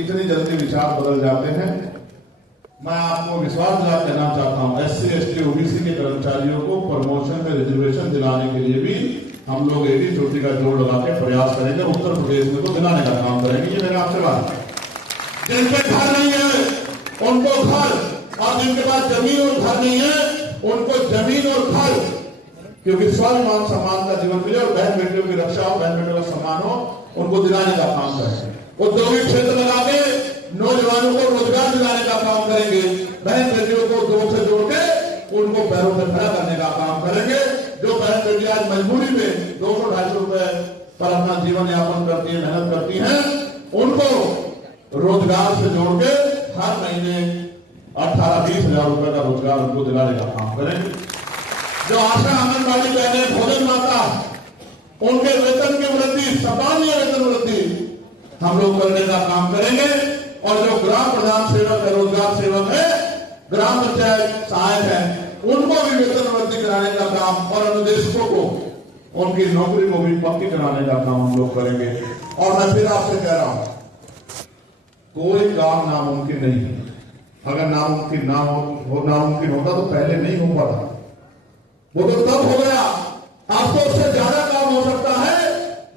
इतनी जल्दी विचार बदल जाते हैं। मैं आपको विश्वास दिला कहना चाहता हूँ, SC ST OBC के कर्मचारियों को प्रमोशन में रिजर्वेशन दिलाने के लिए भी हम लोग एक ही चोटी का जोड़ लगा के प्रयास करेंगे, उत्तर प्रदेश में तो दिलाने का काम करेंगे। ये मेरा आपसे बात है। जिनके घर नहीं है उनको घर, और जिनके पास जमीन और घर नहीं है उनको जमीन और घर, क्योंकि स्वाभिमान सम्मान का जीवन मिले और बहन बेटियों की रक्षा हो, बहन बेटियों का सम्मान हो, उनको दिलाने का काम करेंगे। औद्योगिक क्षेत्र लगा के नौजवानों को रोजगार दिलाने का काम करेंगे। बहन बेटियों को दो से जोड़ के उनको पैरों पर खड़ा करने का काम करेंगे। जो बहन बेटी आज मजबूरी में 200-250 रुपए पर अपना जीवन यापन करती है, मेहनत करती हैं, उनको रोजगार से जोड़ के हर महीने 18-20 हजार रुपए का रोजगार उनको दिलाने का काम करेंगे। जो आशा आंगनबाड़ी बहने, भोजन माता, उनके वेतन की वृद्धि, सामान्य वेतन वृद्धि हम लोग करने का काम करेंगे। और जो ग्राम प्रधान सेवक है, रोजगार सेवक है, ग्राम पंचायत सहायक है, उनको भी वेतन वृद्धि कराने का काम, और अनुदेशकों को उनकी नौकरी को भी पक्की कराने का काम हम लोग करेंगे। और मैं फिर आपसे कह रहा हूं, कोई काम नामुमकिन नहीं है। अगर नामुमकिन ना हो, नामुमकिन होता तो पहले नहीं हो पाता, वो तो तब हो गया। अब तो उससे ज्यादा काम हो सकता है।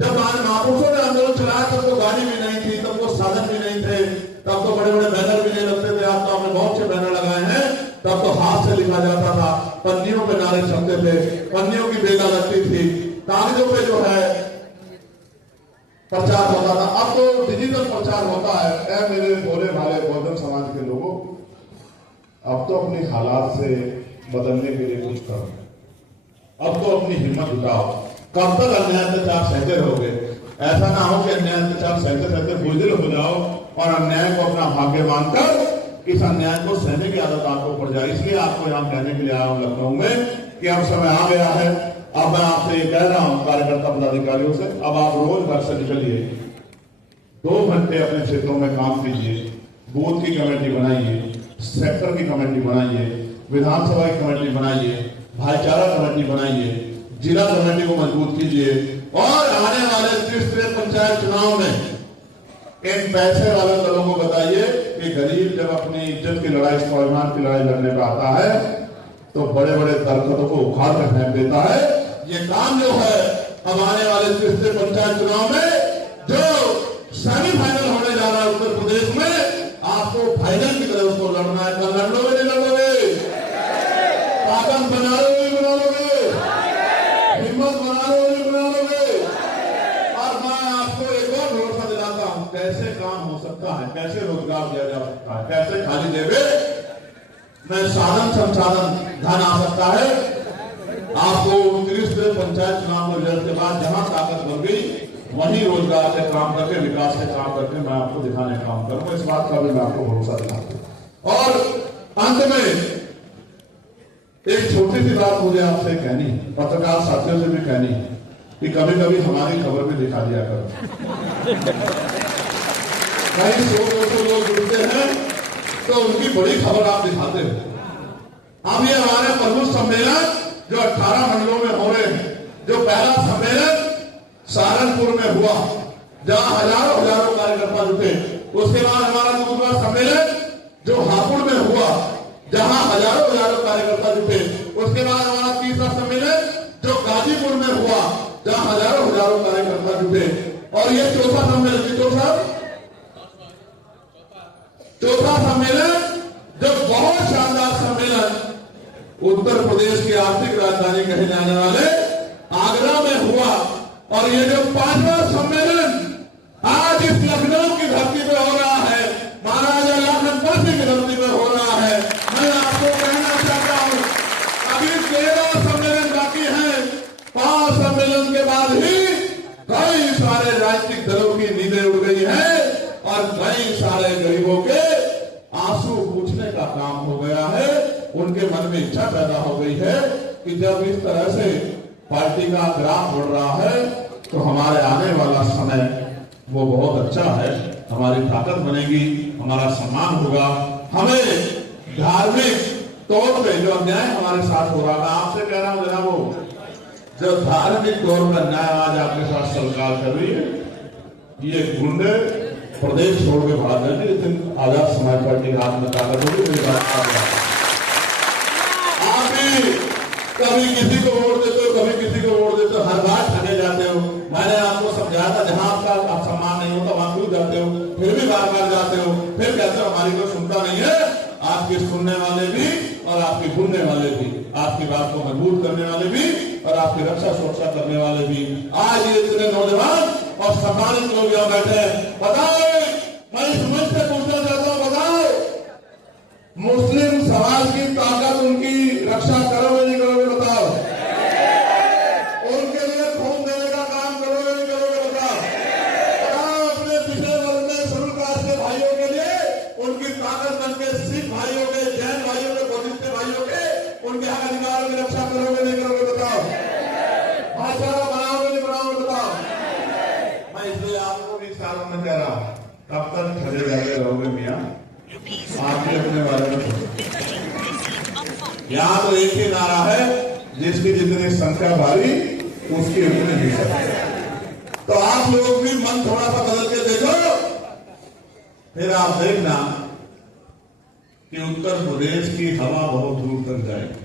जब महापुरुषों ने आंदोलन चलाया तब तो गाड़ी भी नहीं थी, तब तो साधन भी नहीं थे, तब तो बड़े बड़े बैनर भी नहीं लगते थे। आप तो आपने बहुत से बैनर लगाए हैं। तब तो हाथ से लिखा जाता था, पन्नियों पे नारे छपते थे, पन्नियों की बेला लगती थी, कागजों पे जो है प्रचार होता था। अब तो डिजिटल प्रचार होता है। ऐ मेरे भोले भाले बहुजन समाज के लोगों, अब तो अपनी हालात से बदलने के लिए कुछ करो। अब तो अपनी हिम्मत जुटाओ। कब तक अन्याय अत्याचार सहते रहोगे? ऐसा ना हो कि अन्याय अत्याचार सहते सहते बुजदिल हो जाओ और अन्याय को अपना भाग्य मानकर इस अन्याय को सहने की आदत आपको पड़ जाए। इसलिए आपको यहाँ कहने के लिए आया हूं लखनऊ में कि अब समय आ गया है। अब मैं आपसे ये कह रहा हूं कार्यकर्ता पदाधिकारियों से, अब आप रोज घर से निकलिए, 2 घंटे अपने क्षेत्रों में काम कीजिए, बूथ की कमेटी बनाइए, सेक्टर की कमेटी बनाइए, विधानसभा की कमेटी बनाइए, भाईचारा कमेटी बनाइए, जिला कमेटी को मजबूत कीजिए। और आने वाले 30 पंचायत चुनाव में इन पैसे वाले दलों को बताइए कि गरीब जब अपनी इज्जत की लड़ाई, स्वाभिमान की लड़ाई लड़ने पर आता है तो बड़े बड़े दरख्तों को उखाड़ कर फेंक देता है। ये काम जो है अब आने वाले 30 पंचायत चुनाव में जो सेमीफाइनल होने जा रहा है उत्तर प्रदेश में, आपको फाइनल की तरह उसको लड़ना है। कल लड़ लोगे नहीं लड़ोगे? ताकत बना लोगे बना लोगे? हिम्मत बना लोगे बना लोगे? और मैं आपको एक और भरोसा दिलाता हूं, कैसे काम हो सकता है, कैसे रोजगार दिया जा सकता है, कैसे खाली जगह में साधन संसाधन धन आ सकता है। आपको 29 पंचायत चुनाव रिजल्ट के बाद जहां ताकत बन गई वहीं रोजगार के काम करके, विकास के काम करके मैं आपको दिखाने का काम करूंगा। इस बात का भी मैं आपको भरोसा दिलाता हूं। और अंत में एक छोटी सी बात मुझे आपसे कहनी, पत्रकार साथियों से भी कहनी कि कभी कभी हमारी खबर भी दिखा दिया करो। कई 100-200 लोग जुड़ते हैं तो उनकी बड़ी खबर आप दिखाते हो। अब ये हमारे प्रमुख सम्मेलन जो 18 मंडलों में हो रहे हैं, जो पहला सम्मेलन सहारनपुर में हुआ जहां हजारों कार्यकर्ता जुटे, उसके बाद हमारा दूसरा सम्मेलन जो हापुड़ में हुआ जहां हजारों कार्यकर्ता जुटे, उसके बाद हमारा तीसरा सम्मेलन जो गाजीपुर में हुआ जहां हजारों कार्यकर्ता जुटे, और ये चौथा सम्मेलन जो बहुत शानदार सम्मेलन उत्तर प्रदेश की आर्थिक राजधानी कहे जाने वाले आगरा में हुआ। और ये जो 5वां सम्मेलन आज इस लखनऊ की धरती पे हो रहा है, महाराजा लखन पासी की धरती पे हो रहा है। मैं आपको कहना चाहता हूं अभी 13 सम्मेलन बाकी हैं। 5 सम्मेलन के बाद ही कई सारे राजनीतिक दलों की नींदें उड़ गई है और कई सारे गरीबों के आंसू पूछने का काम हो गया है। उनके मन में इच्छा पैदा हो गई है कि जब इस तरह से पार्टी का ग्राफ बढ़ रहा है तो हमारे आने वाला समय वो बहुत अच्छा है, हमारी ताकत बनेगी, हमारा सम्मान होगा। हमें धार्मिक तौर पे जो अन्याय हमारे साथ हो रहा था, आपसे कह रहा हूं जनाब, वो जो धार्मिक तौर पर अन्याय आज आपके साथ सरकार कर रही है, ये गुंडे प्रदेश छोड़ के भाग जाएंगे, लेकिन आजाद समाज पार्टी के हाथ में ताकत होगी। मेरी बात आप भी कभी किसी को वोट देते हो, कभी किसी को वोट देते हो, हर बार ठगे जाते हो। मैंने आपको समझाया था, जहां आपका आप सम्मान नहीं होता वहां क्यों जाते हो, फिर भी बार बार जाते हो, फिर कहते हो हमारी कोई सुनता नहीं है। आपके सुनने वाले भी और आपके बुनने वाले भी, आपकी बात को मजबूत करने वाले भी और आपकी रक्षा सुरक्षा करने वाले भी, आज ये इतने नौजवान और सम्मानित लोग यहाँ बैठे हैं। बताओ, मैं इस मंच से पूछना चाहता हूँ, बताओ मुस्लिम समाज की ताकत, उनकी रक्षा करोगे नहीं करोगे? बताओ, उनके लिए खून देने का काम करोगे नहीं करोगे? बताओ, अपने पिछले वर्ग में शेड्यूल कास्ट के भाइयों के लिए उनकी ताकत बनके सिख भाइयों के, जैन भाइयों के, बौद्धिस्ट भाइयों के, उनके हक अधिकारों की रक्षा करोगे नहीं करोगे? बताओ, भाईचारा बनाओगे नहीं बनाओगे? बताओ। मैं इसलिए आपको भी सालों में कह रहा हूं, कब तक खड़े जाते रहोगे मियाँ? आप भी अपने बारे में यहां तो एक ही नारा है, जिसकी जितनी संख्या भारी उसकी उतनी ही संख्या। तो आप लोग भी मन थोड़ा सा बदल के देखो, फिर आप देखना कि उत्तर प्रदेश की हवा बहुत दूर तक जाएगी,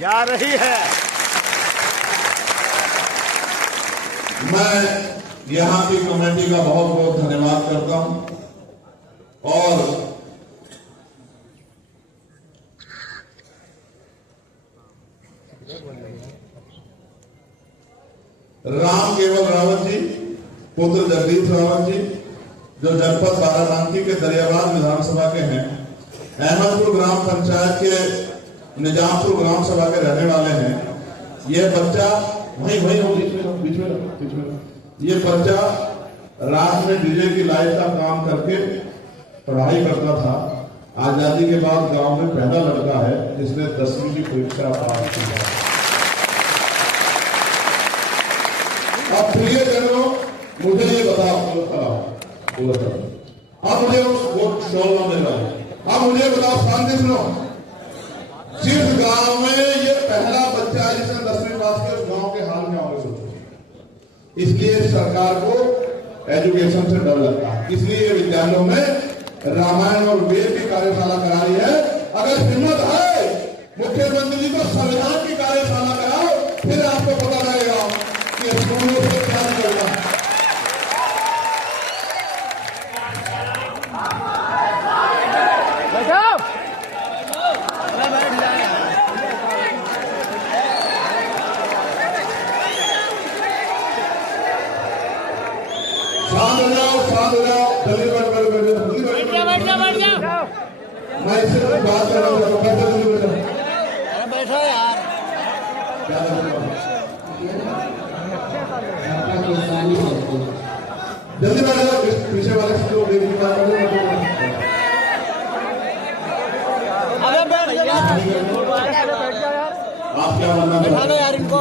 जा रही है। मैं यहां की कमेटी का बहुत बहुत धन्यवाद करता हूं। और राम केवल रावत जी, पुत्र जगदीश रावत जी, जो जनपद बाराबंकी के दरियाबाद विधानसभा के हैं, अहमदपुर ग्राम पंचायत के निजामपुर ग्राम सभा के रहने वाले हैं। ये बच्चा वही बीच में ये बच्चा रात में डीजे की लाइट का काम करके पढ़ाई करता था। आजादी के बाद गांव में पहला लड़का है जिसने 10वीं की परीक्षा पास की है। अब प्रिय जनों, मुझे ये बताओ, अब मुझे वोट शोलना मिल रहा है। अब मुझे बताओ, शांति सुनो, जिस गांव में ये पहला बच्चा है जिसने 10वीं पास किया, उस गांव के हाल में आओगे सोचो। इसलिए सरकार को एजुकेशन से डर लगता है, इसलिए विद्यालयों में रामायण और वेद की कार्यशाला करा रही है। अगर हिम्मत है मुख्यमंत्री जी को संविधान की कार्यशाला कराओ, फिर आपको पता लगेगा कि स्कूलों से क्या निकलना है। शांत हो जाओ, जल्दी बैठ जाओ। मैं इससे कुछ बात कर रहा हूँ, बैठो यार। जल्दी बैठ जाओ, पीछे वाले से लोग की बात कर रहे हैं। आप क्या मानना है यार इनको?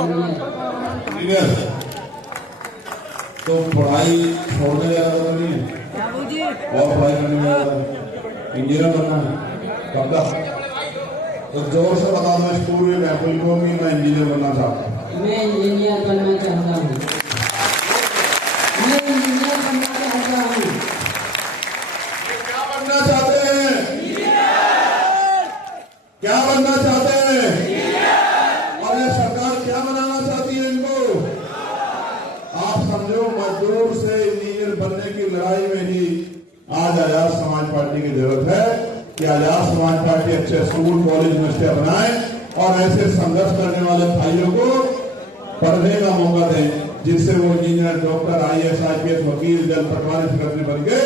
तो पढ़ाई छोड़ने जाना नहीं है और पढ़ाई करने में इंजीनियर बनना है। कब तक? तो जोर से बता दो इस पूरे महफिल को कि मैं इंजीनियर बनना चाहता हूँ। मैं इंजीनियर बनना चाहता हूँ। मैं इंजीनियर बनना चाहता हूँ। क्या बनना चाहते हैं? क्या बनना चाहते हैं? और ये सरकार क्या बनाना चाहती है इनको? आप समझो, मजदूर से इंजीनियर बनने की लड़ाई में ही आज आजाद समाज पार्टी की जरूरत है कि आजाद समाज पार्टी अच्छे स्कूल कॉलेज यूनिवर्सिटियां बनाए और ऐसे संघर्ष करने वाले भाइयों को पढ़ने का मौका दें, जिससे वो इंजीनियर, डॉक्टर, IAS, IPS, वकील, जल पटवारी, सेक्रेटरी बन के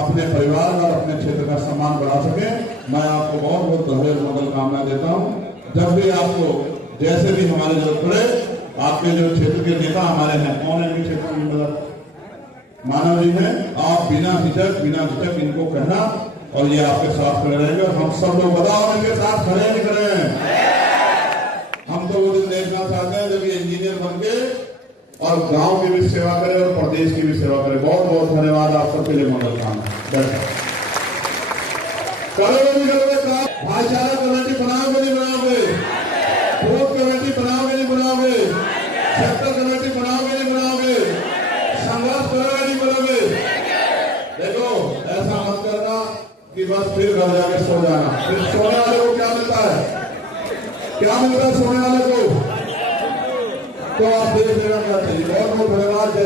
अपने परिवार और अपने क्षेत्र का सम्मान बढ़ा सके। मैं आपको बहुत बहुत धन्यवाद मंगल कामना देता हूँ। जब भी आपको जैसे भी हमारी जरूरत पड़े, आपके जो क्षेत्र के नेता हमारे हैं, कौन है इनके क्षेत्र में? मानव जी हैं। आप बिना झिझक इनको कहना और ये आपके साथ खड़े रहेंगे। हम सब लोग बताओ, इनके साथ खड़े नहीं खड़े हैं? हम तो वो दिन देखना चाहते हैं जब ये इंजीनियर बन के और गांव की भी सेवा करे और प्रदेश की भी सेवा करे। बहुत बहुत धन्यवाद आप सबके लिए। मंगल कामना। भाईचारा कमेटी बनाओगे नहीं बनाओगे? बूथ कमेटी बनाओगे नहीं बनाओगे? सेक्टर कमेटी बनाओगे नहीं बनाओगे? संघर्ष करोगे नहीं करोगे? कि बस फिर घर जाके सो जाना। फिर सोने वाले को क्या मिलता है, क्या मिलता है सोने वाले को? तो आप देख लेना क्या चाहिए। बहुत बहुत धन्यवाद।